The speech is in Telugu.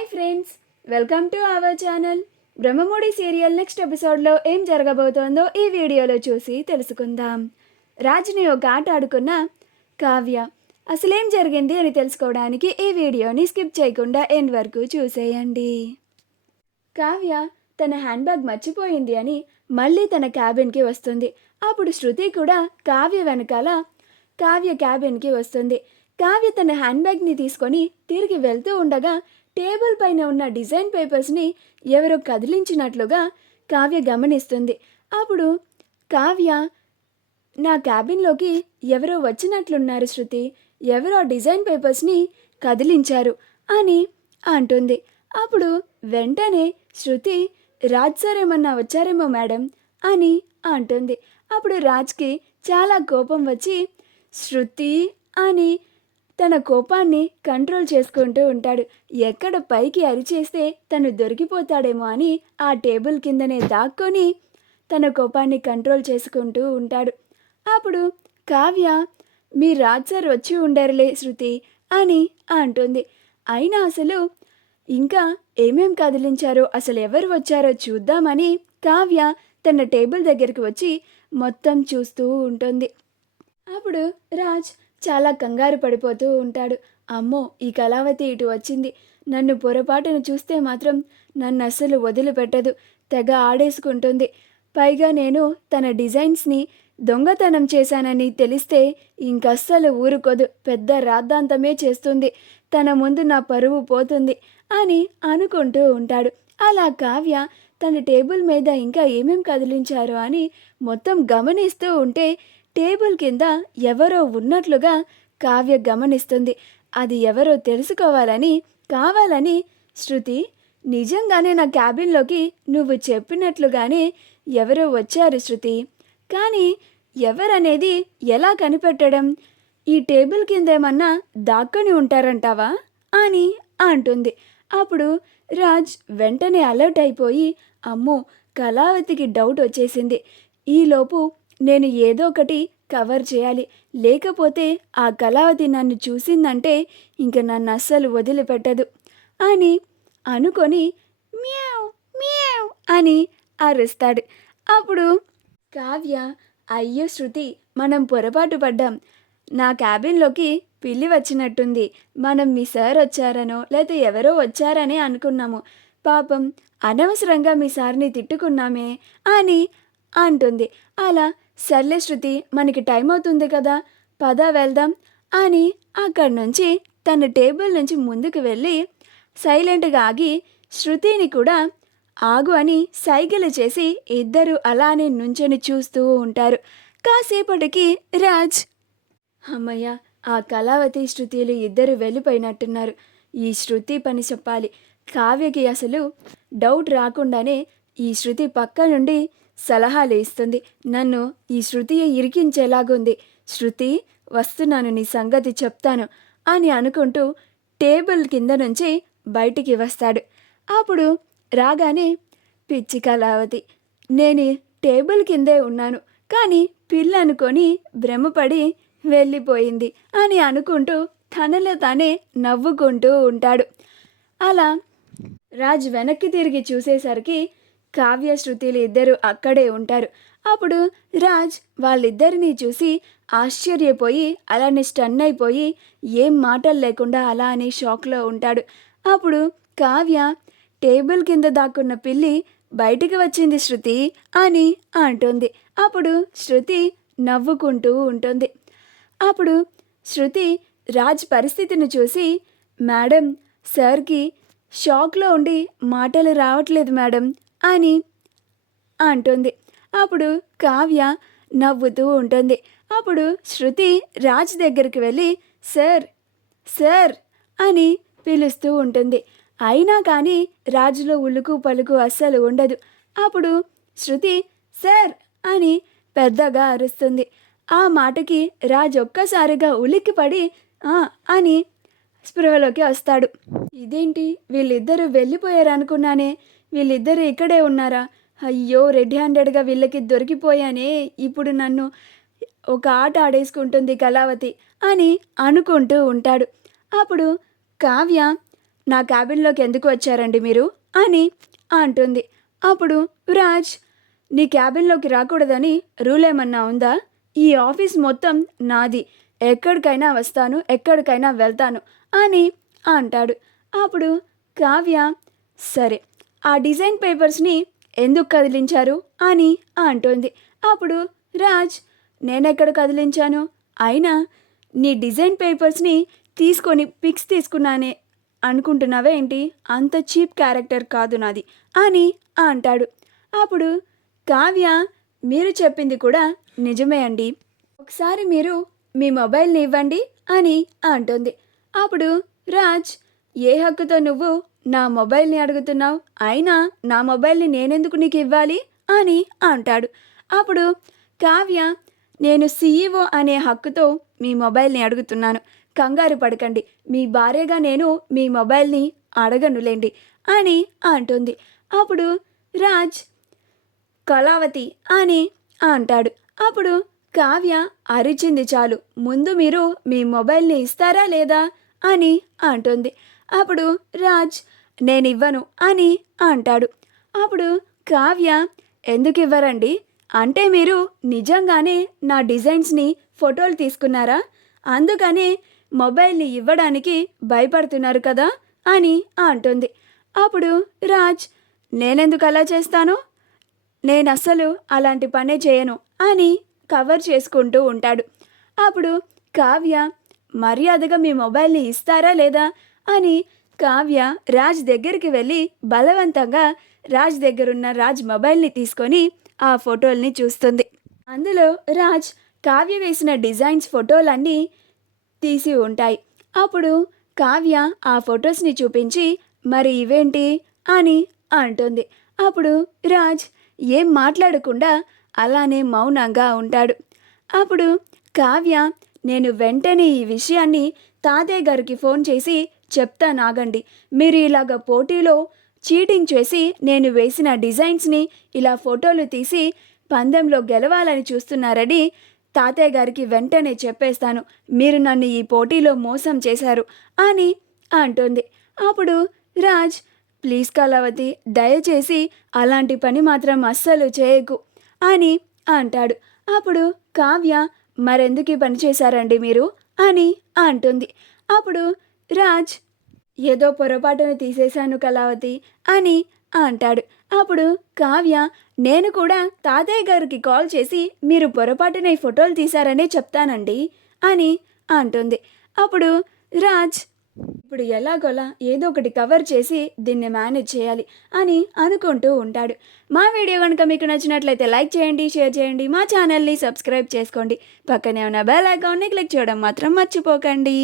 Hi friends, welcome to our channel. Brahmamudi serial next ఎపిసోడ్లో ఏం జరగబోతోందో ఈ వీడియోలో చూసి తెలుసుకుందాం. రాజుని ఒక ఆట ఆడుకున్న కావ్య అసలేం జరిగింది అని తెలుసుకోవడానికి ఈ వీడియోని స్కిప్ చేయకుండా ఎండ్ వరకు చూసేయండి. కావ్య తన హ్యాండ్ బ్యాగ్ మర్చిపోయింది అని మళ్ళీ తన క్యాబిన్కి వస్తుంది. అప్పుడు శృతి కూడా కావ్య వెనకాల కావ్య క్యాబిన్కి వస్తుంది. కావ్య తన హ్యాండ్ బ్యాగ్ని తీసుకొని తిరిగి వెళ్తూ ఉండగా టేబుల్ పైన ఉన్న డిజైన్ పేపర్స్ని ఎవరో కదిలించినట్లుగా కావ్య గమనిస్తుంది. అప్పుడు కావ్య, నా క్యాబిన్లోకి ఎవరో వచ్చినట్లున్నారు శృతి, ఎవరో డిజైన్ పేపర్స్ని కదిలించారు అని అంటుంది. అప్పుడు వెంటనే శృతి, రాజ్ సార్ ఏమన్నా వచ్చారేమో మేడం అని అంటుంది. అప్పుడు రాజ్కి చాలా కోపం వచ్చి శృతి అని తన కోపాన్ని కంట్రోల్ చేసుకుంటూ ఉంటాడు. ఎక్కడ పైకి అరిచేస్తే తను దొరికిపోతాడేమో అని ఆ టేబుల్ కిందనే దాక్కొని తన కోపాన్ని కంట్రోల్ చేసుకుంటూ ఉంటాడు. అప్పుడు కావ్య, మీ రాజ్ సార్ వచ్చి ఉండరులే శృతి అని అంటుంది. అయినా అసలు ఇంకా ఏమేం కదిలించారో, అసలు ఎవరు వచ్చారో చూద్దామని కావ్య తన టేబుల్ దగ్గరికి వచ్చి మొత్తం చూస్తూ ఉంటుంది. అప్పుడు రాజ్ చాలా కంగారు పడిపోతూ ఉంటాడు. అమ్మో, ఈ కళావతి ఇటు వచ్చింది, నన్ను పొరపాటును చూస్తే మాత్రం నన్ను అస్సలు వదిలిపెట్టదు, తెగ ఆడేసుకుంటుంది. పైగా నేను తన డిజైన్స్ని దొంగతనం చేశానని తెలిస్తే ఇంకస్సలు ఊరుకోదు, పెద్ద రాద్ధాంతమే చేస్తుంది, తన ముందు నా పరువు పోతుంది అని అనుకుంటూ ఉంటాడు. అలా కావ్య తన టేబుల్ మీద ఇంకా ఏమేం కదిలించారో అని మొత్తం గమనిస్తూ ఉంటే టేబుల్ కింద ఎవరో ఉన్నట్లుగా కావ్య గమనిస్తుంది. అది ఎవరో తెలుసుకోవాలని కావాలని శృతి, నిజంగానే నా క్యాబిన్లోకి నువ్వు చెప్పినట్లుగానే ఎవరో వచ్చారు శృతి, కానీ ఎవరనేది ఎలా కనిపెట్టడం, ఈ టేబుల్ కింద ఏమన్నా దాక్కుని ఉంటారంటావా అని అంటుంది. అప్పుడు రాజ్ వెంటనే అలర్ట్ అయిపోయి, అమ్మో, కళావతికి డౌట్ వచ్చేసింది, ఈలోపు నేను ఏదో ఒకటి కవర్ చేయాలి, లేకపోతే ఆ కళావతి నన్ను చూసిందంటే ఇంక నన్ను అస్సలు వదిలిపెట్టదు అని అనుకొని మ్యావ్ మ్యావ్ అని అరుస్తాడు. అప్పుడు కావ్య, అయ్యో శృతి, మనం పొరపాటు పడ్డాం, నా క్యాబిన్లోకి పిల్లి వచ్చినట్టుంది, మనం మీ సార్ వచ్చారనో లేకపోతే ఎవరో వచ్చారని అనుకున్నాము, పాపం అనవసరంగా మీ సార్ని తిట్టుకున్నామే అని అంటుంది. అలా సర్లే శృతి, మనకి టైం అవుతుంది కదా, పద వెళ్దాం అని అక్కడి నుంచి తన టేబుల్ నుంచి ముందుకు వెళ్ళి సైలెంట్గా ఆగి శృతిని కూడా ఆగు అని సైగలు చేసి ఇద్దరు అలానే నుంచొని చూస్తూ ఉంటారు. కాసేపటికి రాజ్, అమ్మయ్య, ఆ కళావతి శృతిలు ఇద్దరు వెళ్ళిపోయినట్టున్నారు, ఈ శృతి పని చెప్పాలి, కావ్యకి అసలు డౌట్ రాకుండానే ఈ శృతి పక్క నుండి సలహాలు ఇస్తుంది, నన్ను ఈ శృతి ఇరికించేలాగుంది, శృతి వస్తున్నాను, నీ సంగతి చెప్తాను అని అనుకుంటూ టేబుల్ కింద నుంచి బయటికి వస్తాడు. అప్పుడు రాగానే, పిచ్చి కళావతి, నేను టేబుల్ కిందే ఉన్నాను కానీ పిల్ల అనుకొని భ్రమపడి వెళ్ళిపోయింది అని అనుకుంటూ తనలో తానే నవ్వుకుంటూ ఉంటాడు. అలా రాజ్ వెనక్కి తిరిగి చూసేసరికి కావ్య శృతిలు ఇద్దరు అక్కడే ఉంటారు. అప్పుడు రాజ్ వాళ్ళిద్దరినీ చూసి ఆశ్చర్యపోయి అలానే స్టన్ అయిపోయి ఏం మాటలు లేకుండా అలా అని షాక్లో ఉంటాడు. అప్పుడు కావ్య, టేబుల్ కింద దాక్కున్న పిల్లి బయటికి వచ్చింది శృతి అని అంటుంది. అప్పుడు శృతి నవ్వుకుంటూ ఉంటుంది. అప్పుడు శృతి రాజ్ పరిస్థితిని చూసి, మేడం, సార్కి షాక్లో ఉండి మాటలు రావట్లేదు మేడం అని అంటుంది. అప్పుడు కావ్య నవ్వుతూ ఉంటుంది. అప్పుడు శృతి రాజ్ దగ్గరికి వెళ్ళి సార్ సార్ అని పిలుస్తూ ఉంటుంది. అయినా కానీ రాజులో ఉలుకు పలుకు అస్సలు ఉండదు. అప్పుడు శృతి సార్ అని పెద్దగా అరుస్తుంది. ఆ మాటకి రాజ్ ఒక్కసారిగా ఉలిక్కిపడి అని స్పృహలోకి వస్తాడు. ఇదేంటి, వీళ్ళిద్దరూ వెళ్ళిపోయారనుకున్నానే, వీళ్ళిద్దరూ ఇక్కడే ఉన్నారా, అయ్యో రెడ్ హ్యాండెడ్గా వీళ్ళకి దొరికిపోయానే, ఇప్పుడు నన్ను ఒక ఆట ఆడేసుకుంటుంది కళావతి అని అనుకుంటూ ఉంటాడు. అప్పుడు కావ్య, నా క్యాబిన్లోకి ఎందుకు వచ్చారండి మీరు అని అంటుంది. అప్పుడు రాజ్, నీ క్యాబిన్లోకి రాకూడదని రూల్ ఏమన్నా ఉందా? ఈ ఆఫీస్ మొత్తం నాది, ఎక్కడికైనా వస్తాను, ఎక్కడికైనా వెళ్తాను అని అంటాడు. అప్పుడు కావ్య, సరే ఆ డిజైన్ పేపర్స్ని ఎందుకు కదిలించారు అని అంటుంది. అప్పుడు రాజ్, నేనెక్కడ కదిలించాను? అయినా నీ డిజైన్ పేపర్స్ని తీసుకొని పిక్స్ తీసుకున్నానే అనుకుంటున్నావే ఏంటి? అంత చీప్ క్యారెక్టర్ కాదు నాది అని అంటాడు. అప్పుడు కావ్య, మీరు చెప్పింది కూడా నిజమే అండి, ఒకసారి మీరు మీ మొబైల్ని ఇవ్వండి అని అంటుంది. అప్పుడు రాజ్, ఏ హక్కుతో నువ్వు నా మొబైల్ని అడుగుతున్నావు? అయినా నా మొబైల్ని నేనెందుకు నీకు ఇవ్వాలి అని అంటాడు. అప్పుడు కావ్య, నేను CEO అనే హక్కుతో మీ మొబైల్ని అడుగుతున్నాను, కంగారు పడకండి, మీ భార్యగా నేను మీ మొబైల్ని అడగనులేండి అని అంటుంది. అప్పుడు రాజ్, కళావతి అని అంటాడు. అప్పుడు కావ్య అరిచింది చాలు, ముందు మీరు మీ మొబైల్ని ఇస్తారా లేదా అని అంటుంది. అప్పుడు రాజ్, నేనివ్వను అని అంటాడు. అప్పుడు కావ్య, ఎందుకు ఇవ్వరండి? అంటే మీరు నిజంగానే నా డిజైన్స్ని ఫోటోలు తీసుకున్నారా? అందుకనే మొబైల్ని ఇవ్వడానికి భయపడుతున్నారు కదా అని అంటుంది. అప్పుడు రాజ్, నేనెందుకు అలా చేస్తాను? నేనస్సలు అలాంటి పనే చేయను అని కవర్ చేసుకుంటూ ఉంటాడు. అప్పుడు కావ్య, మర్యాదగా మీ మొబైల్ని ఇస్తారా లేదా అని కావ్య రాజ్ దగ్గరికి వెళ్ళి బలవంతంగా రాజ్ దగ్గరున్న రాజ్ మొబైల్ని తీసుకొని ఆ ఫోటోల్ని చూస్తుంది. అందులో రాజ్ కావ్య వేసిన డిజైన్స్ ఫోటోలన్నీ తీసి ఉంటాయి. అప్పుడు కావ్య ఆ ఫొటోస్ని చూపించి, మరి ఇవేంటి అని అంటుంది. అప్పుడు రాజ్ ఏం మాట్లాడకుండా అలానే మౌనంగా ఉంటాడు. అప్పుడు కావ్య, నేను వెంటనే ఈ విషయాన్ని తాతయ్య గారికి ఫోన్ చేసి చెప్తానాగండి. మీరు ఇలాగ పోటీలో చీటింగ్ చేసి నేను వేసిన డిజైన్స్ని ఇలా ఫోటోలు తీసి పందెంలో గెలవాలని చూస్తున్నారని తాతయ్య గారికి వెంటనే చెప్పేస్తాను. మీరు నన్ను ఈ పోటీలో మోసం చేశారు అని అంటుంది. అప్పుడు రాజ్, ప్లీజ్ కళావతి, దయచేసి అలాంటి పని మాత్రం అస్సలు చేయకు అని అంటాడు. అప్పుడు కావ్య, మరెందుకు ఈ పని చేశారండి మీరు అని అంటుంది. అప్పుడు రాజ్, ఏదో పొరపాటును తీసేశాను కళావతి అని అంటాడు. అప్పుడు కావ్య, నేను కూడా తాతయ్య గారికి కాల్ చేసి మీరు పొరపాటున ఈ ఫోటోలు తీశారనే చెప్తానండి అని అంటుంది. అప్పుడు రాజ్, ఇప్పుడు ఎలాగోలా ఏదో ఒకటి కవర్ చేసి దీన్ని మేనేజ్ చేయాలి అని అనుకుంటూ ఉంటాడు. మా వీడియో కనుక మీకు నచ్చినట్లయితే లైక్ చేయండి, షేర్ చేయండి, మా ఛానల్ని సబ్స్క్రైబ్ చేసుకోండి, పక్కనే ఉన్న బెల్ ఐకాన్ని క్లిక్ చేయడం మాత్రం మర్చిపోకండి.